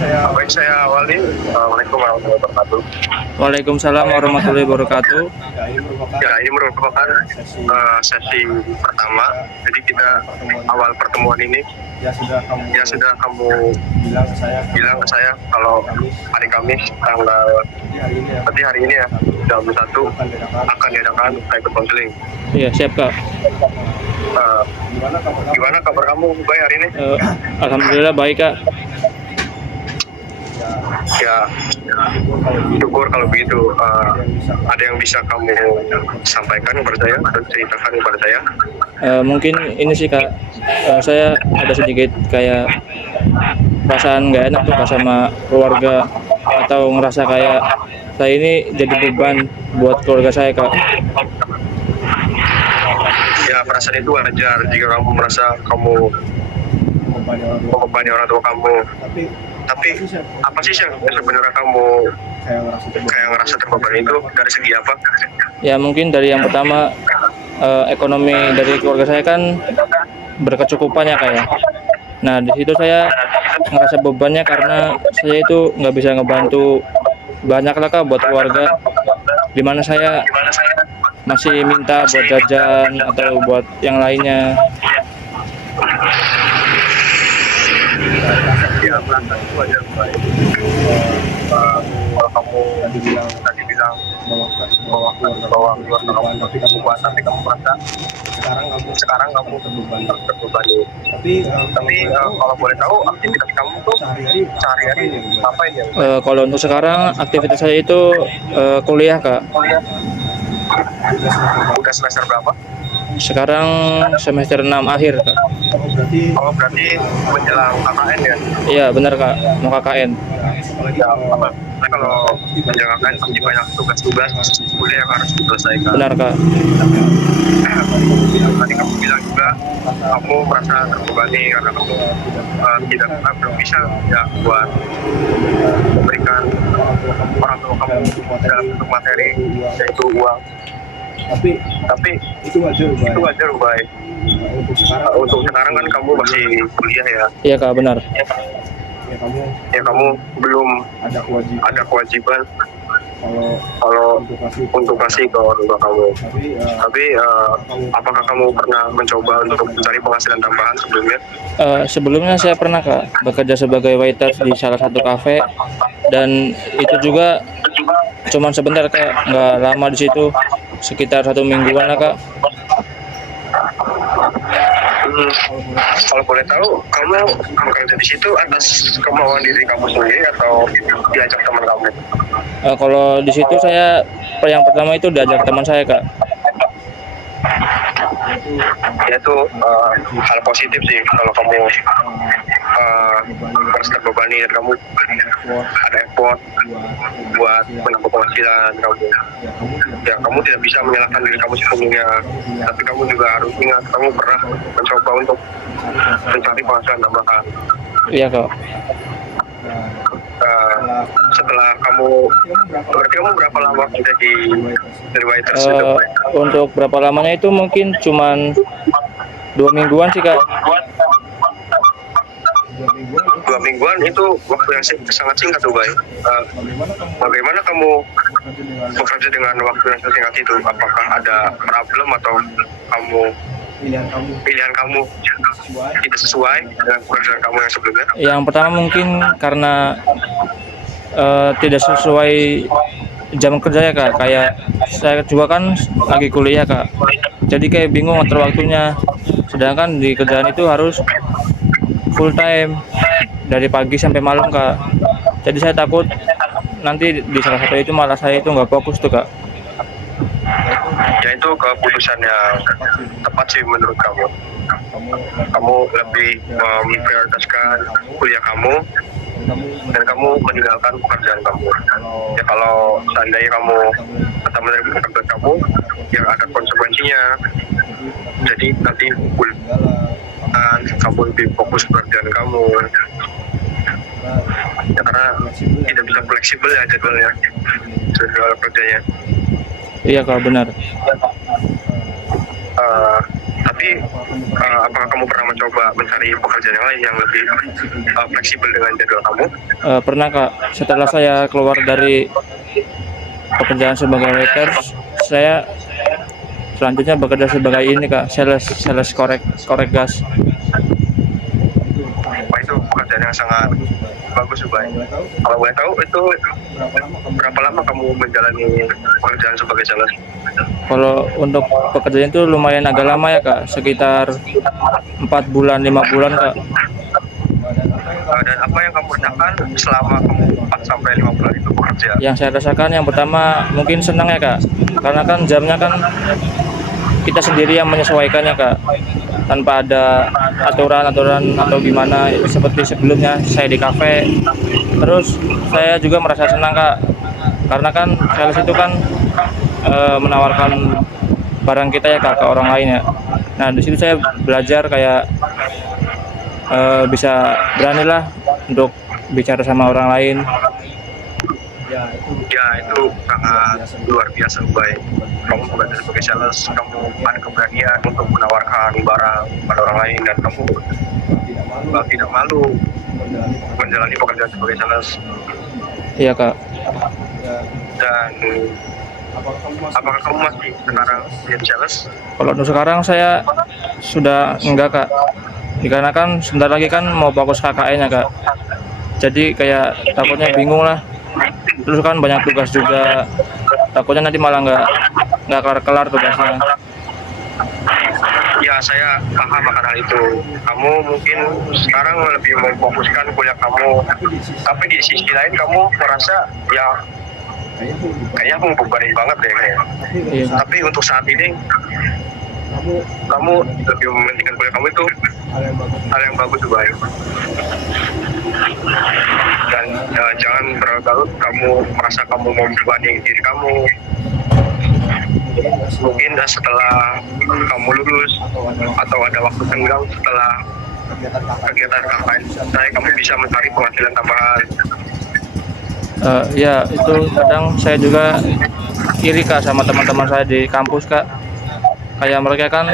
saya awali. Assalamualaikum warahmatullahi wabarakatuh. Waalaikumsalam warahmatullahi wabarakatuh. Ya, ini merupakan sesi pertama. Jadi kita awal pertemuan ini ya sudah kamu bilang ke saya kalau hari Kamis tanggal berarti hari ini ya jam 1 akan diadakan private counseling. Iya, siap Kak. Gimana kabar kamu baik hari ini? Alhamdulillah baik Kak. Ya, syukur kalau begitu. Ada yang bisa kamu sampaikan kepada saya atau ceritakan kepada saya? Mungkin ini sih Kak, saya ada sedikit kayak perasaan nggak enak tuh Kak sama keluarga, atau ngerasa kayak saya ini jadi beban buat keluarga saya Kak. Ya, perasaan itu wajar jika kamu merasa kamu membebani orang tua kamu. Tapi apa sih yang sebenarnya kamu kayak ngerasa terbebani itu dari segi apa? Ya mungkin dari yang pertama, ekonomi dari keluarga saya kan berkecukupan ya Kak ya. Nah di situ saya ngerasa bebannya karena saya itu nggak bisa ngebantu banyak lah Kak buat keluarga, dimana saya masih minta buat jajan atau buat yang lainnya. Ya, wajar baik. Kalau kamu tadi bilang bahwa keluarga kamu tapi kamu kuat, tapi kamu merasa sekarang kamu terbebani. Tapi kalau boleh tahu aktivitas kamu tuh sehari-hari ngapain ya? Kalau untuk sekarang aktivitas saya itu kuliah Kak. Udah semester berapa? Sekarang semester 6 akhir Kak. Oh, berarti menjelang KKN ya? Iya benar Kak, mau KKN. Ya, kalau menjelang KKN pasti banyak tugas-tugas kuliah yang harus diselesaikan. Benar Kak. Tadi kamu bilang juga kamu merasa terbebani karena kamu belum bisa ya buat memberikan orang tua kamu dalam bentuk materi yaitu uang. Tapi itu wajar baik. Untuk sekarang kan kamu masih kuliah ya? Iya Kak, benar. Ya kamu belum ada kewajiban kalau untuk kasih ke orang tua kamu. Tapi apakah kamu pernah mencoba untuk mencari penghasilan tambahan sebelumnya? Sebelumnya saya pernah Kak bekerja sebagai waiter di salah satu kafe, dan itu juga cuman sebentar Kak, nggak lama di situ, sekitar 1 mingguan lah Kak. Kalau boleh tahu, kamu bekerja di situ atas kemauan diri kamu sendiri atau diajak teman kamu? Kalau di situ saya yang pertama itu diajak teman saya Kak. Ya itu hal positif sih kalau kamu merasa terbebani dan kamu ada effort buat menambah penghasilan kamu. Ya kamu tidak bisa menyalahkan diri kamu sepenuhnya, tapi kamu juga harus ingat kamu pernah mencoba untuk mencari penghasilan tambahan. Iya Kak. Setelah kamu berapa lama kerja di waiters itu? Untuk berapa lamanya itu mungkin cuman 2 mingguan sih Kak. 2 mingguan itu waktu yang sangat singkat tuh baik. Bagaimana kamu bekerja dengan waktu yang singkat itu? Apakah ada problem atau pilihan kamu tidak sesuai dengan pekerjaan kamu yang sebelumnya? Yang pertama mungkin karena tidak sesuai jam kerja ya Kak. Kayak saya juga kan lagi kuliah Kak, jadi kayak bingung ngatur waktunya, sedangkan di kerjaan itu harus full time dari pagi sampai malam Kak. Jadi saya takut nanti di salah satu itu malah saya itu nggak fokus tuh Kak. Ya itu keputusan yang tepat sih menurut kamu. Kamu lebih memprioritaskan kuliah kamu dan kamu meninggalkan pekerjaan kamu. Ya kalau seandainya kamu tetap menerima pekerjaan kamu, yang ada konsekuensinya. Jadi nanti kamu lebih fokus pekerjaan kamu. Ya, karena tidak bisa fleksibel ya jadwal kerjanya. Iya Kak, benar. Tapi Tapi apakah kamu pernah mencoba mencari pekerjaan yang lain yang lebih fleksibel dengan jadwal kamu? Pernah Kak, setelah saya keluar dari pekerjaan sebagai waiter, saya selanjutnya bekerja sebagai ini Kak, sales korek gas. Wah, itu pekerjaan yang sangat bagus Ubay. Kalau boleh tahu itu berapa lama kamu menjalani pekerjaan sebagai sales? Kalau untuk pekerjaan itu lumayan agak lama ya Kak, sekitar 4 bulan 5 bulan Kak. Dan apa yang kamu rasakan selama kamu 4 sampai 5 bulan itu bekerja? Yang saya rasakan yang pertama mungkin senang ya Kak, karena kan jamnya kan kita sendiri yang menyesuaikannya Kak, tanpa ada aturan-aturan atau gimana seperti sebelumnya saya di kafe. Terus saya juga merasa senang Kak, karena kan sales itu kan menawarkan barang kita ya Kak ke orang lain ya. Nah di situ saya belajar kayak bisa beranilah untuk bicara sama orang lain. Ya, itu sangat luar biasa Ubay. Kamu bekerja sebagai sales, kamu ada keberanian untuk menawarkan barang pada orang lain, dan kamu tidak malu menjalani pekerjaan sebagai sales. Iya Kak. Dan apakah kamu masih sekarang jadi sales? Kalau untuk sekarang saya sudah enggak Kak, dikarenakan sebentar lagi kan mau fokus KKN ya Kak, jadi kayak takutnya bingung lah, terus kan banyak tugas juga, takutnya nanti malah nggak kelar tugasnya. Ya, saya paham akan hal itu. Kamu mungkin sekarang lebih memfokuskan kuliah kamu, tapi di sisi lain kamu merasa ya kayaknya aku membebani banget deh kayaknya. Iya. Tapi untuk saat ini kamu lebih mementingkan kuliah kamu, itu hal yang bagus juga ya. Dan jangan berlarut-larut kamu merasa kamu membebani diri kamu. Mungkin setelah kamu lulus atau ada waktu senggang setelah kegiatan KKN selesai, kamu bisa mencari penghasilan tambahan. Ya itu kadang saya juga iri Kak sama teman-teman saya di kampus Kak, kayak mereka kan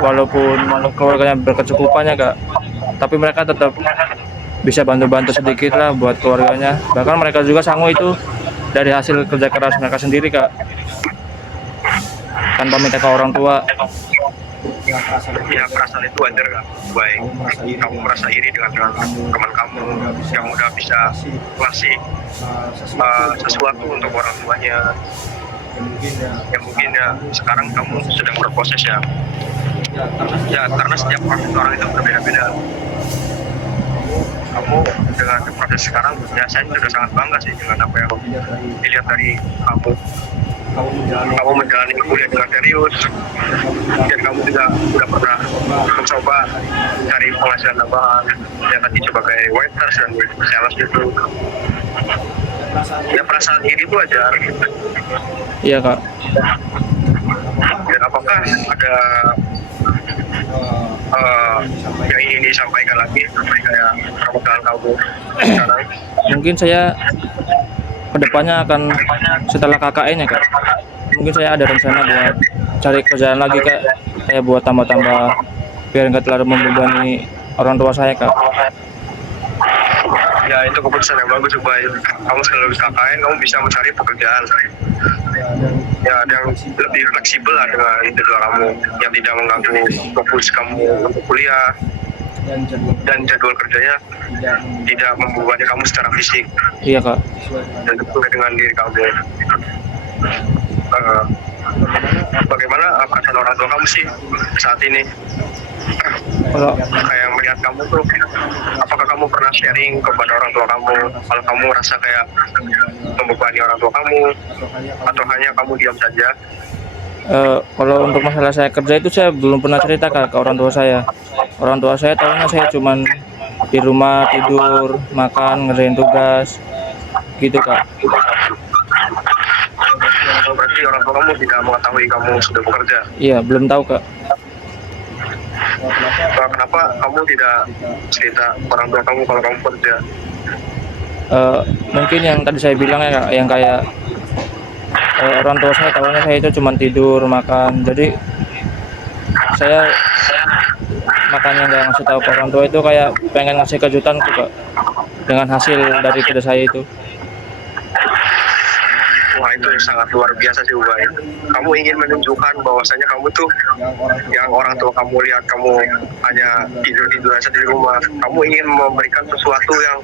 walaupun keluarganya berkecukupannya Kak, tapi mereka tetap bisa bantu-bantu sedikit lah buat keluarganya, bahkan mereka juga sanggup itu dari hasil kerja keras mereka sendiri Kak, tanpa minta ke orang tua. Ya, perasaan itu wajar kan, baik kamu merasa iri dengan teman kamu yang udah bisa ngasih sesuatu untuk orang tuanya, yang mungkin ya sekarang kamu sedang berproses ya. Ya, karena setiap orang itu berbeda-beda. Kamu dengan proses sekarang, ya saya sudah sangat bangga sih dengan apa yang dilihat dari kamu. Kamu menjalani kuliah dengan serius, dan kamu juga sudah pernah mencoba cari penghasilan tambahan yang tadi sebagai waiters dan sales itu. Ya, perasaan ini itu wajar. Iya Kak. Dan apakah ada yang ingin disampaikan lagi kayak permodalan kamu sekarang? Mungkin saya kedepannya akan setelah KKN ya Kak, mungkin saya ada rencana buat cari kerjaan lagi Kak, kayak buat tambah-tambah biar nggak terlalu membebani orang tua saya Kak. Ya, itu keputusan yang bagus supaya kamu setelah lulus KKN kamu bisa mencari pekerjaan ya yang lebih fleksibel lah dengan jadwal kamu, yang tidak mengganggu fokus kamu untuk kuliah, dan jadwal kerjanya tidak membebani kamu secara fisik. Iya Kak. Dan sesuai dengan diri kamu. Bagaimana perasaan orang tua kamu sih saat ini? Kalau Kayak melihat kamu tuh, apakah kamu pernah sharing kepada orang tua kamu kalau kamu merasa kayak membebani orang tua kamu, atau hanya kamu diam saja? kalau untuk masalah saya kerja itu saya belum pernah cerita Kak ke orang tua saya. Orang tua saya tahunya saya cuman di rumah tidur, makan, ngerjain tugas, gitu Kak. Berarti orang tua kamu tidak mengetahui kamu sudah bekerja. Iya, belum tahu Kak. Kenapa kamu tidak cerita orang tua kamu kalau kamu kerja? Mungkin yang tadi saya bilang ya Kak, yang kayak orang tua saya tahunya saya itu cuma tidur, makan, jadi saya makanya nggak ngasih tahu ke orang tua itu kayak pengen ngasih kejutan Kak dengan hasil dari kerja saya itu. Wah, itu sangat luar biasa sih Ubay. Kamu ingin menunjukkan bahwasanya kamu tuh yang orang tua kamu lihat kamu hanya tidur-tidur aja di rumah. Kamu ingin memberikan sesuatu yang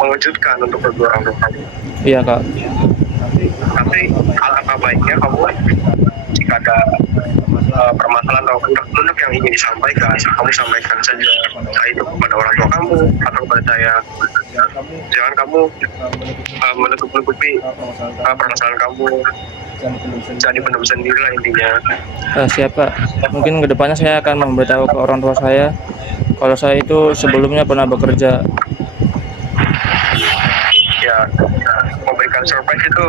mengejutkan untuk kedua orang tua kamu. Iya Kak. Tapi alangkah baiknya kamu jika ada permasalahan atau unek-unek yang ingin disampaikan, kamu sampaikan saja, entah itu kepada orang tua kamu atau kepada saya. Jangan kamu menutup-nutupi permasalahan kamu, jadi pendam sendiri lah intinya. Siap Kak. Mungkin kedepannya saya akan memberitahu ke orang tua saya kalau saya itu sebelumnya pernah bekerja. Ya, memberikan surprise itu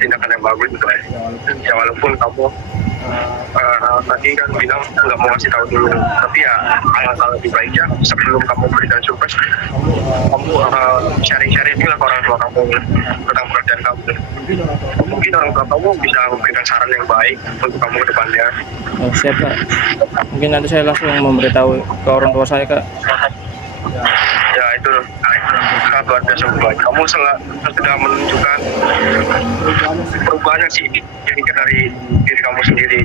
tindakan yang bagus gitu ya. Walaupun kamu tadi kan bilang nggak mau ngasih tahu dulu, tapi ya hal-hal lebih baiknya sebelum kamu berikan surprise, kamu sharing-sharing lah ke orang tua kamu tentang pekerjaan kamu. Mungkin orang tua kamu bisa memberikan saran yang baik untuk kamu ke depannya. Siap Kak. Mungkin nanti saya langsung memberitahu ke orang tua saya Kak. Ya itu sangat luar biasa Ubay. Kamu sudah menunjukkan perubahannya sih dari diri kamu sendiri.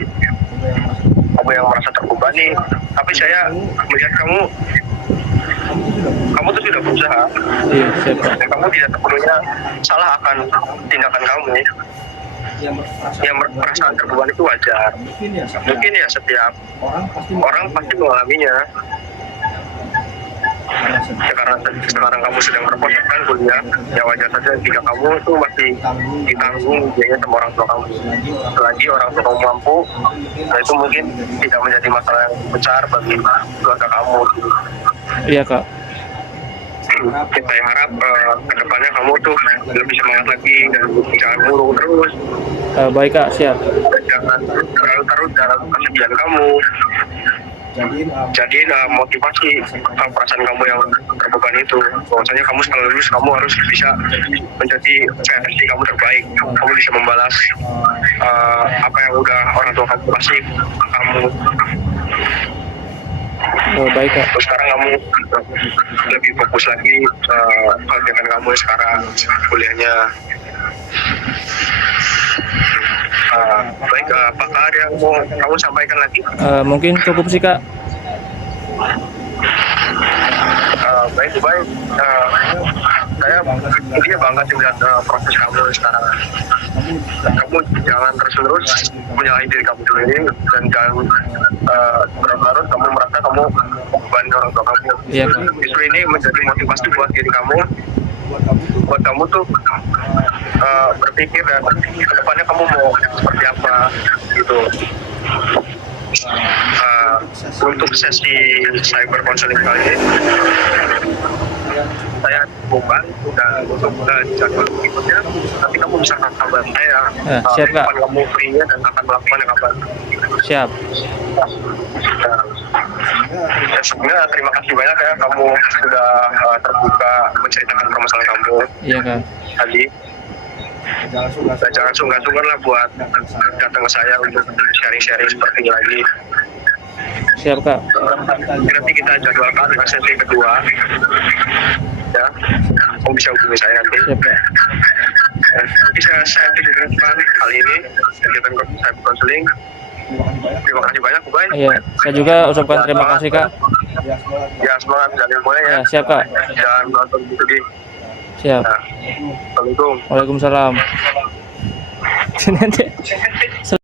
Kamu yang merasa terbebani, tapi saya melihat kamu tuh sudah berusaha. Iya, siap Kak. Dan kamu tidak sepenuhnya salah akan tindakan kamu. Yang perasaan terbebani itu wajar. Mungkin ya setiap orang pasti mengalaminya. Ya, karena sekarang kamu sedang berproses kan kuliah, ya wajar saja jika kamu itu masih ditanggung biayanya sama orang tua kamu. Selagi orang tua kamu mampu, nah itu mungkin tidak menjadi masalah yang besar bagi keluarga kamu. Iya Kak. Kita harap kedepannya kamu tuh lebih semangat lagi dan jangan murung terus. Baik Kak, siap. Jangan terlalu dalam kesedihan kamu. Jadi motivasi perasaan kamu yang terbebani itu, bahwasanya kamu setelah lulus kamu harus bisa menjadi versi kamu terbaik. Kamu bisa membalas apa yang udah orang tua kamu kasih kamu. Baik Kak. Terus sekarang kamu lebih fokus lagi kegiatan kamu sekarang kuliahnya. Baik, apakah ada yang mau kamu sampaikan lagi? Mungkin cukup sih Kak. Baik, saya intinya bangga sih melihat proses kamu sekarang. Kamu jangan terus-menerus menyalahi diri kamu sendiri dan jangan terus-menerus kamu merasa kamu beban orang tua kamu. Iya Kak. Justru ini menjadi motivasi buat diri kamu, buat kamu tuh berpikir dan kedepannya kamu mau seperti apa gitu. Untuk sesi cyber counseling kali ini saya bukan dan untuk jadwal berikutnya nanti kamu bisa kabar saya siap Kak. kapan kamu free-nya dan akan melakukannya kapan. Siap. Ya, sebenarnya terima kasih banyak ya kamu sudah terbuka menceritakan permasalahan kamu. Iya Kak. Tadi jangan sungkan-sungkan lah buat datang ke saya untuk sharing-sharing seperti ini lagi. Siap Kak. Nanti kita jadwalkan sesi kedua ya, kamu bisa hubungi saya nanti. Siap Kak. Bisa saya tunjukkan kali ini kegiatan cyber counseling. Terima kasih banyak Ubay. Iya, saya juga ucapkan terima kasih Kak. Ya, semangat dan ilmunya ya. Ya, siap Kak. Jangan nonton sedih. Siap. Nah, Assalamualaikum. Waalaikumsalam. Nanti